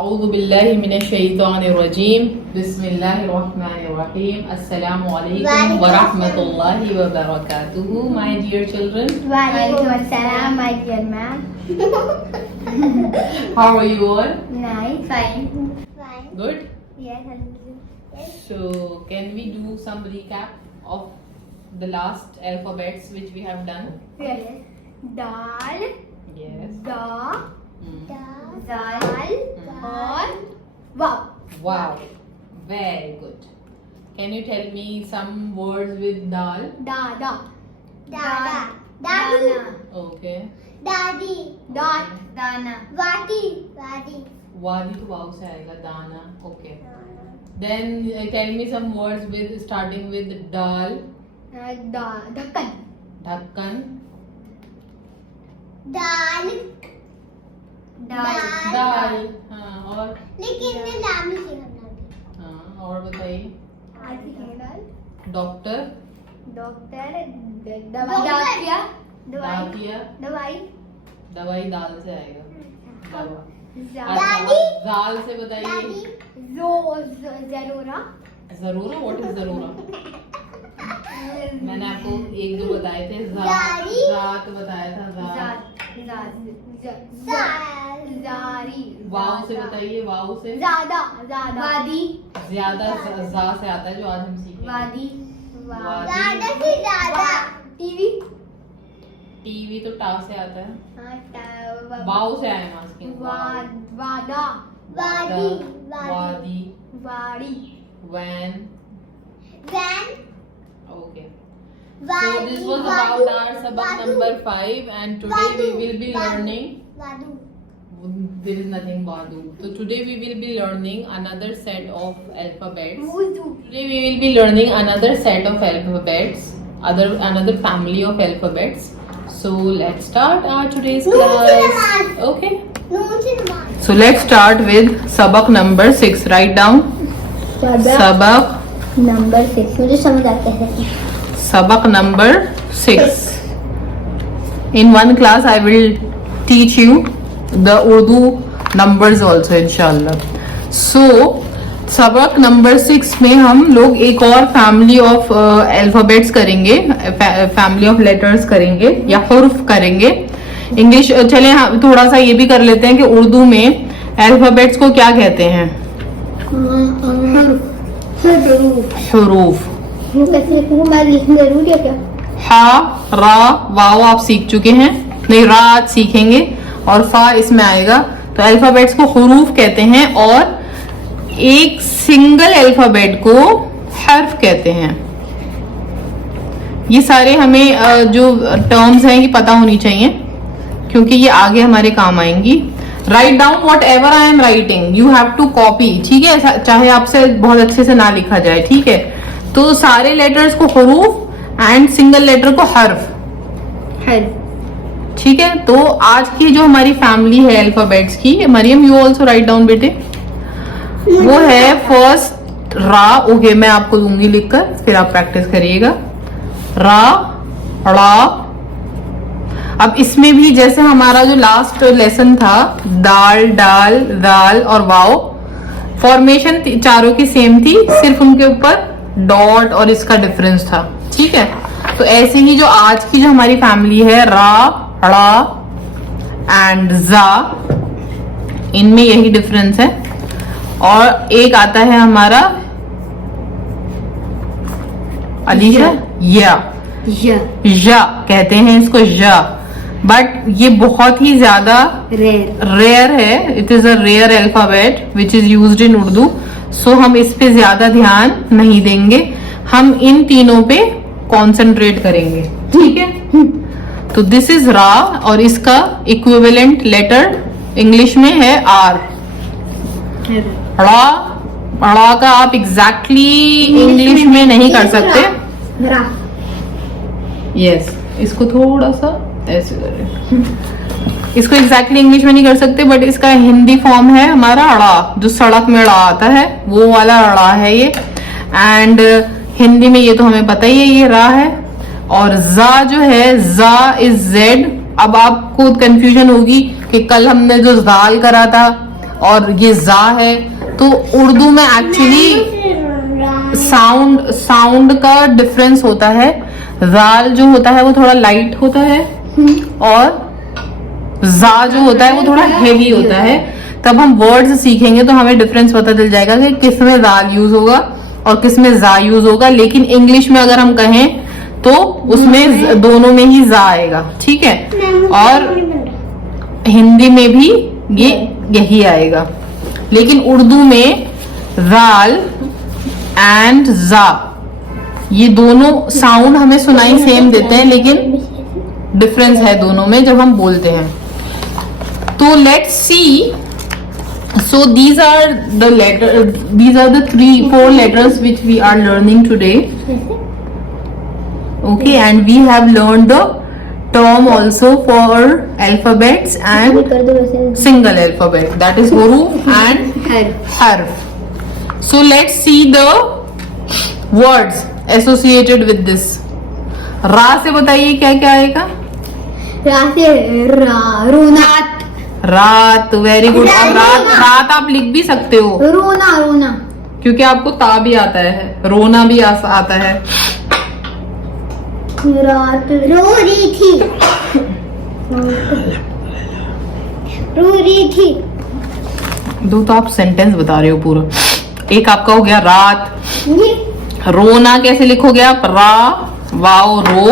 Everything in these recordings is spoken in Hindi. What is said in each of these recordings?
अऊज़ु बिल्लाहि मिनश शैतानिर रजीम बिस्मिल्लाहिर रहमानिर रहीम अस्सलामु अलैकुम व रहमतुल्लाहि व बरकातुहू my dear children Walaikum assalam, my dear ma'am. how are you all Nice. Fine. good Yes. so can we do some recap of the last alphabets which we have done Yes. Dal, yes da, Hmm. zal, और wow. wow very good can you tell me some words with dal Da. Dada. Dana. okay Daddy. Dot. Dana. Wadi. wadi to wow se aayega dana okay then tell me some words with starting with dal Dhakkan. dhakkan Dal. दाल हाँ और लेकिन मैं नाम नहीं लिखना हाँ और बताइए डॉक्टर डॉक्टर डॉक्टर। दातिया दवाई दवाई दाल से आएगा दवा दादी। दाल से बताइए दादी। जरूरा जरूरा व्हाट इज जरूरा मैंने आपको एक दो बताए थे दादी। जात बताया था जारी वाव से बताइए वाव से ज्यादा वादी ज्यादा जा से आता है जो आज हम सीखेंगे वादी ज्यादा से ज्यादा। टीवी टीवी तो टा से आता है वाव से आए मास्किंग वादा वादी। वादी वाड़ी van Van. okay so Wadi. this was about our sabak number 5 and today we will be learning Wadu. there is nothing badu so today we will be learning another set of alphabets today we will be learning another set of alphabets another family of alphabets so let's start our today's class okay so let's start with sabak number 6 write down sabak number 6 मुझे समझ आता है sabak number 6 in one class I will teach you the Urdu numbers also inshallah so सबक नंबर 6 में हम लोग एक और फैमिली ऑफ अल्फाबेट्स करेंगे फैमिली ऑफ लेटर्स करेंगे या हुर्फ करेंगे इंग्लिश चले थोड़ा सा ये भी कर लेते हैं कि उर्दू में अल्फाबेट्स को क्या कहते हैं हुरूफ हा रा वाव आप सीख चुके हैं नहीं रा आज सीखेंगे और फा इसमें आएगा तो अल्फाबेट्स को हुरूफ कहते हैं और एक सिंगल अल्फाबेट को हर्फ कहते हैं ये सारे हमें जो टर्म्स हैं ये पता होनी चाहिए क्योंकि ये आगे हमारे काम आएंगी write down whatever I am writing you have to copy ठीक है चाहे आपसे बहुत अच्छे से ना लिखा जाए ठीक है तो सारे लेटर्स को हुरूफ एंड सिंगल लेटर को हर्फ ठीक है तो आज की जो हमारी फैमिली है अल्फाबेट्स की मरियम यू ऑल्सो राइट डाउन बेटे वो है फर्स्ट रा ओके मैं आपको दूंगी लिखकर फिर आप प्रैक्टिस करिएगा रा ड़ा अब इसमें भी जैसे हमारा जो लास्ट लेसन था दाल डाल दाल और वाओ फॉर्मेशन चारों की सेम थी सिर्फ उनके ऊपर डॉट और इसका डिफरेंस था ठीक है तो ऐसे ही जो आज की जो हमारी फैमिली है रा ड़ा एंड जा इनमें यही डिफरेंस है और एक आता है हमारा अलीशा या कहते हैं इसको या बट ये बहुत ही ज्यादा रेयर है it is a rare alphabet which is used in Urdu so हम इस पे ज्यादा ध्यान नहीं देंगे हम इन तीनों पे कॉन्सेंट्रेट करेंगे ठीक है तो दिस इज रा और इसका इक्विवेलेंट लेटर इंग्लिश में है आर ड़ा का आप एग्जैक्टली इंग्लिश में नहीं कर सकते यस इसको थोड़ा सा ऐसे करें इसको एग्जैक्टली इंग्लिश में नहीं कर सकते बट इसका हिंदी फॉर्म है हमारा अड़ा जो सड़क में अड़ा आता है वो वाला अड़ा है ये एंड हिंदी में ये तो हमें पता ही है ये रा है और जा जो है जा इज जेड अब आपको कंफ्यूजन होगी कि कल हमने जो जाल करा था और ये जा है। तो उर्दू में एक्चुअली साउंड का डिफरेंस होता है। जाल जो होता है वो थोड़ा लाइट होता है और जा जो होता है वो थोड़ा हेवी होता है। तब हम वर्ड्स सीखेंगे तो हमें डिफरेंस पता चल जाएगा कि किस में जाल यूज होगा और किस में जा यूज होगा। लेकिन इंग्लिश में अगर हम कहें तो उसमें दोनों में ही जा आएगा, ठीक है। और हिंदी में भी ये यही आएगा, लेकिन उर्दू में जाल एंड जा ये दोनों साउंड हमें सुनाई सेम देते हैं, लेकिन डिफरेंस है दोनों में जब हम बोलते हैं। तो let's see, so these are the 3-4 letters which we are learning today. Okay, and we have learned the term also for alphabets and single alphabet, that is huruf and harf. So let's see the words associated with this. रा से बताइए क्या क्या आएगा? रोना, रात, वेरी गुड। और रात आप लिख भी सकते हो, रोना रोना, क्योंकि आपको ता भी आता है, रोना भी आता है। रात रो रही थी, रो रही थी। दो तो आप सेंटेंस बता रहे हो पूरा। एक आपका हो गया रात। ये रोना कैसे लिखोगे आप? रा वाओ रो,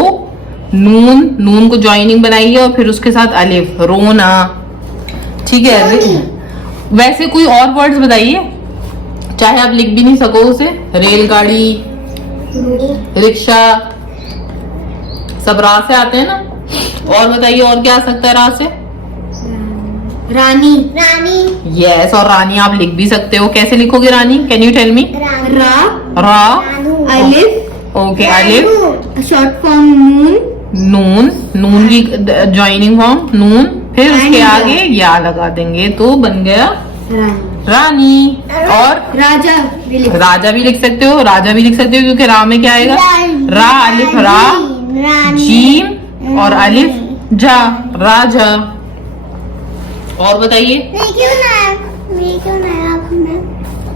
नून को ज्वाइनिंग बनाइए और फिर उसके साथ अलिफ, रोना, ठीक है। वैसे कोई और वर्ड्स बताइए, चाहे आप लिख भी नहीं सको उसे। रेलगाड़ी, रिक्शा, सब रा से आते हैं ना। और बताइए और क्या आ सकता है रा से? रानी, रानी, यस, और रानी आप लिख भी सकते हो। कैसे लिखोगे Rani? Can you tell me? रा, रा, अलिफ, ओके, अलिफ, शॉर्ट फॉर्म नून की ज्वाइनिंग फॉर्म नून, फिर उसके आगे या लगा देंगे तो बन गया रानी। और राजा भी लिख सकते हो, राजा भी लिख सकते हो, क्योंकि रा में क्या आएगा? रा, अलिफ रा, जीम और अलिफ जा, राजा। और बताइए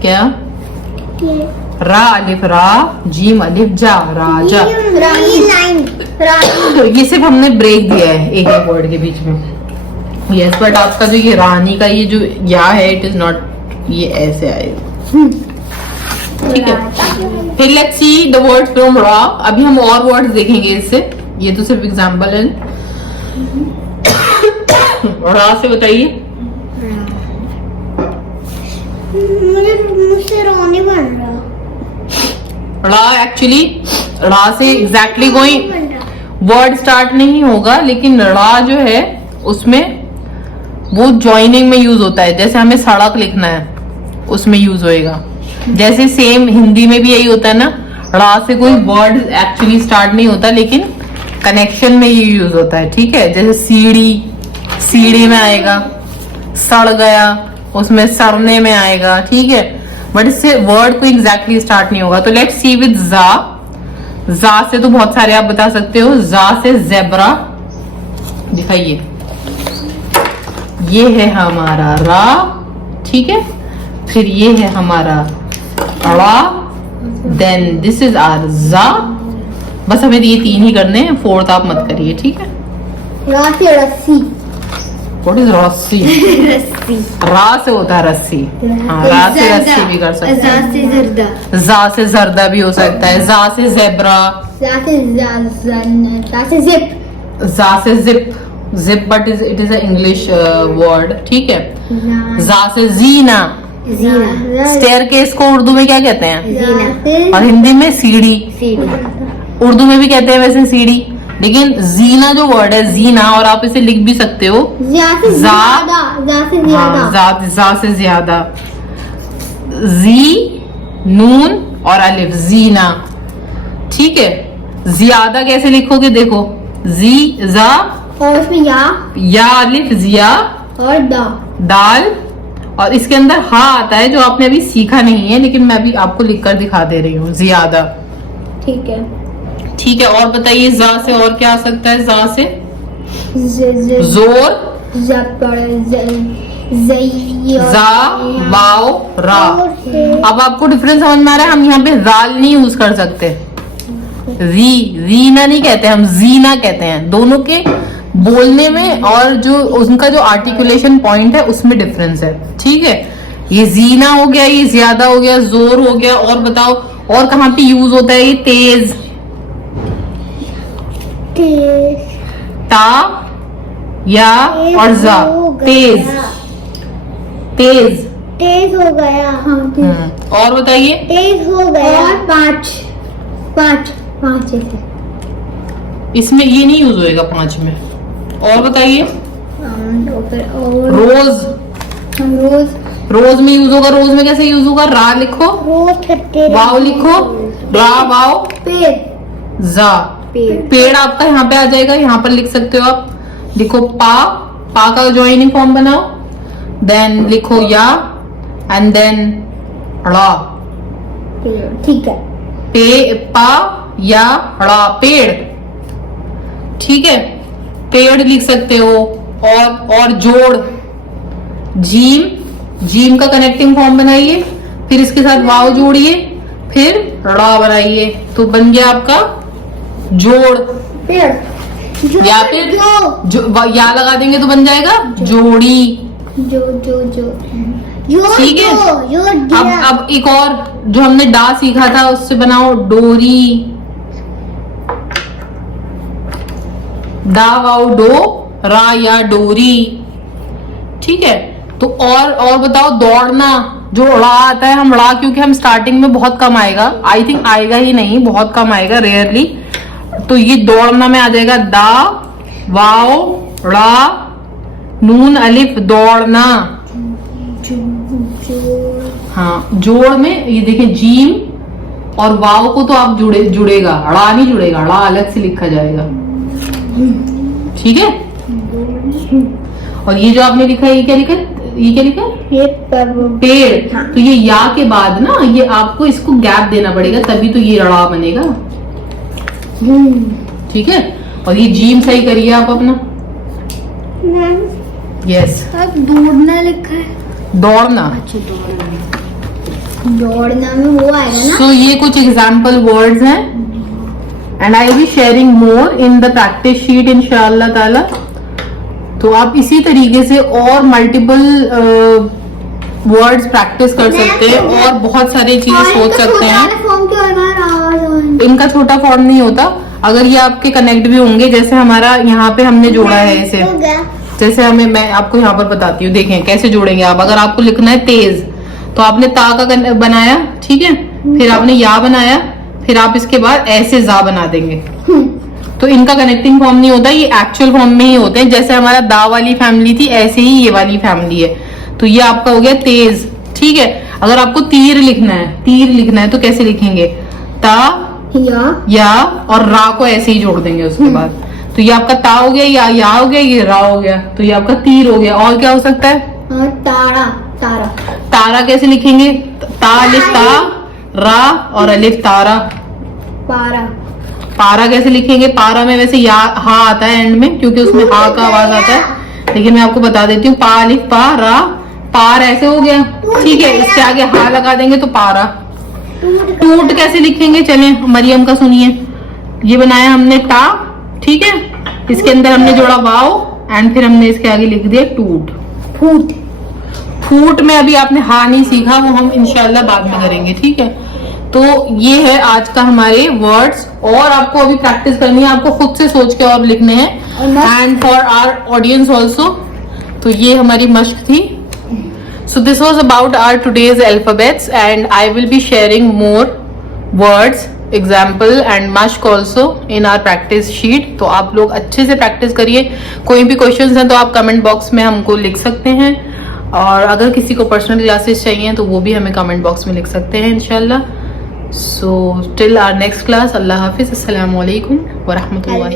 क्या? रा, अलिफ रा, जीम, अलिफ जा, राजा। ये सिर्फ हमने ब्रेक दिया है एक एक वर्ड के बीच में। यस, बट आपका जो ये रानी का ये जो या है, इट इज नॉट, ये ऐसे आएगा, ठीक है। फिर let's see the words from रा। अभी हम और वर्ड्स देखेंगे इससे, ये तो सिर्फ एग्जांपल है। रा से बताइए। मुझसे रोने बन रहा। रा एक्चुअली रा से एग्जैक्टली कोई वर्ड स्टार्ट नहीं होगा, लेकिन रा जो है उसमें वो ज्वाइनिंग में यूज होता है। जैसे हमें सड़क लिखना है उसमें यूज होएगा। जैसे सेम हिंदी में भी यही होता है ना, रा से कोई वर्ड एक्चुअली स्टार्ट नहीं होता, लेकिन कनेक्शन में ये यूज होता है, ठीक है। जैसे सीढ़ी, सीढ़ी में आएगा, सड़ गया उसमें सड़ने में आएगा, ठीक है। बट इससे वर्ड को एग्जैक्टली स्टार्ट नहीं होगा। तो लेट्स सी विद जा। जा से तो बहुत सारे आप बता सकते हो। जा से जेब्रा दिखाइए, ये है हमारा रा, ठीक है। फिर ये है हमारा रा, देन दिस इज आर जा। बस हमें ये 3 ही करने हैं, 4th आप मत करिए, ठीक है। रा से रस्सी, व्हाट इज रस्सी? रस्सी, रा से होता है रस्सी। हाँ, रा से रस्सी भी कर सकते हैं। जा से जर्दा, जा से जर्दा भी हो सकता है। जा से जेब्रा, जा से जिप, जा से zip, zip but it is a English word, ठीक है। जा से जीना, स्टेयरकेस को उर्दू में क्या कहते हैं? और हिंदी में सीढ़ी। उर्दू में भी कहते हैं वैसे सीढ़ी, लेकिन जीना जो वर्ड है, जीना, और आप इसे लिख भी सकते हो जा से ज्यादा, जी, नून और अलिफ, जीना, ठीक है। ज्यादा कैसे लिखोगे? देखो, जी जा और उसमें या अलिफ जिया और दाल, और इसके अंदर हा आता है जो आपने अभी सीखा नहीं है, लेकिन मैं अभी आपको लिखकर दिखा दे रही हूँ। ज्यादा, ठीक है, ठीक है। और बताइए जा से और क्या आ सकता है? जा से जोर, जा वाओ रा। अब आपको डिफरेंस समझ में आ रहा है, हम यहाँ पे जाल नहीं यूज कर सकते, रीना नहीं कहते, हम जीना कहते हैं। दोनों के बोलने में और जो उनका जो आर्टिकुलेशन पॉइंट है उसमें डिफरेंस है, ठीक है। ये जीना हो गया, ये ज्यादा हो गया, जोर हो गया। और बताओ और कहाँ पे यूज होता है ये तेज? ता या और जा, तेज तेज तेज हो गया। हाँ और बताइए तेज हो गया। और पाँच पाँच पाँच ऐसे। इसमें ये नहीं यूज होएगा 5 में। और बताइए और रोज, रोज रोज में यूज होगा। रोज में कैसे यूज होगा? रा लिखो, रोज करते वाव लिखो, रा वाव पेड़ जा। पेड़ पेड़ आपका यहाँ पे आ जाएगा, यहाँ पर लिख सकते हो आप। लिखो पा, पा का ज्वाइनिंग फॉर्म बनाओ, देन लिखो या एंड देन ड़ा। ठीक है। पे पा या ड़ा, पेड़, ठीक है। पेड़ लिख सकते हो। और जोड़, जीम, जीम का कनेक्टिंग फॉर्म बनाइए, फिर इसके साथ वाव जोड़िए, फिर ड़ा बनाइए, तो बन गया आपका जोड़। पेड़ या फिर जो या लगा देंगे तो बन जाएगा जोड़ी, जो जो जो ठीक है। अब एक और जो हमने डा सीखा था उससे बनाओ डोरी, डा वाओ डो रा या डोरी, ठीक है। तो और बताओ दौड़ना, जो ड़ा आता है, हम ड़ा क्योंकि हम स्टार्टिंग में बहुत कम आएगा, आई थिंक आएगा ही नहीं, बहुत कम आएगा, रेयरली। तो ये दौड़ना में आ जाएगा दा वाओ ड़ा नून अलिफ, दौड़ना। हाँ, जोड़ में ये देखिए जीम और वाव को तो आप जुड़ेगा, ड़ा नहीं जुड़ेगा, ड़ा अलग से लिखा जाएगा, ठीक है। और ये जो आपने लिखा है, ये क्या लिखा है? ये क्या लिखा है? पेड़। तो ये या के बाद ना, ये आपको इसको गैप देना पड़ेगा, तभी तो ये ड़ा बनेगा, ठीक है। और ये जीम सही करिए आप अपना। यस, अब दौड़ना लिखा है। दौड़ना। दौड़ना में वो आएगा ना। सो ये कुछ एग्जाम्पल वर्ड्स हैं and I will be sharing more in the practice sheet इंशाअल्लाह ताला। तो आप इसी तरीके से और मल्टीपल वर्ड्स प्रैक्टिस कर सकते हैं और बहुत सारी चीजें सोच सकते हैं। फॉर्म क्यों आवाज इनका छोटा फॉर्म नहीं होता, अगर ये आपके कनेक्ट भी होंगे, जैसे हमारा यहाँ पे हमने जोड़ा है इसे, हो गया। जैसे हमें, मैं आपको यहाँ पर बताती हूँ, देखें कैसे जोड़ेंगे आप। अगर आपको लिखना है तेज, तो आपने ता का बनाया, ठीक है, फिर आपने या बनाया, फिर आप इसके बाद ऐसे जा बना देंगे। तो इनका कनेक्टिंग फॉर्म नहीं होता, ये एक्चुअल फॉर्म में ही होते हैं। जैसे हमारा दा वाली फैमिली थी, ऐसे ही ये वाली फैमिली है। तो ये आपका हो गया तेज, ठीक है। अगर आपको तीर लिखना है, तीर लिखना है तो कैसे लिखेंगे? ता या और रा को ऐसे ही जोड़ देंगे उसके बाद। तो ये आपका ता हो गया, या हो गया, ये रा हो गया, तो ये आपका तीर हो गया। और क्या हो सकता है? तारा। तारा तारा कैसे लिखेंगे? ता अलिफ ता रा और अलिफ तारा। पारा। पारा कैसे लिखेंगे? पारा में वैसे या हा आता है एंड में, क्योंकि उसमें हा का आवाज आता है, लेकिन मैं आपको बता देती हूँ, पा अलिफ पा रा, पार ऐसे हो गया, ठीक है। इसके आगे हा लगा देंगे तो पारा। टूट कैसे लिखेंगे? चले मरियम का सुनिए। ये बनाया हमने टा, ठीक है, इसके अंदर हमने जोड़ा वाव एंड फिर हमने इसके आगे लिख दिया टूट। फूट। फूट में अभी आपने हा नहीं सीखा, वो हम इंशाल्लाह बाद में करेंगे, ठीक है। तो ये है आज का हमारे वर्ड्स, और आपको अभी प्रैक्टिस करनी है, आपको खुद से सोच के और लिखने हैं, and for our audience also. तो ये हमारी मश्क थी। So this was about our today's alphabets, and I will be sharing more words, example and mashq also in our practice sheet. तो आप लोग अच्छे से प्रैक्टिस करिए। कोई भी क्वेश्चंस हैं तो आप कमेंट बॉक्स में हमको लिख सकते हैं, और अगर किसी को पर्सनल क्लासेस चाहिए तो वो भी हमें कमेंट बॉक्स में लिख सकते हैं इंशाल्लाह। So till our next class, अल्लाह हाफिज, अस्सलाम वालेकुम व रहमतुल्लाहि।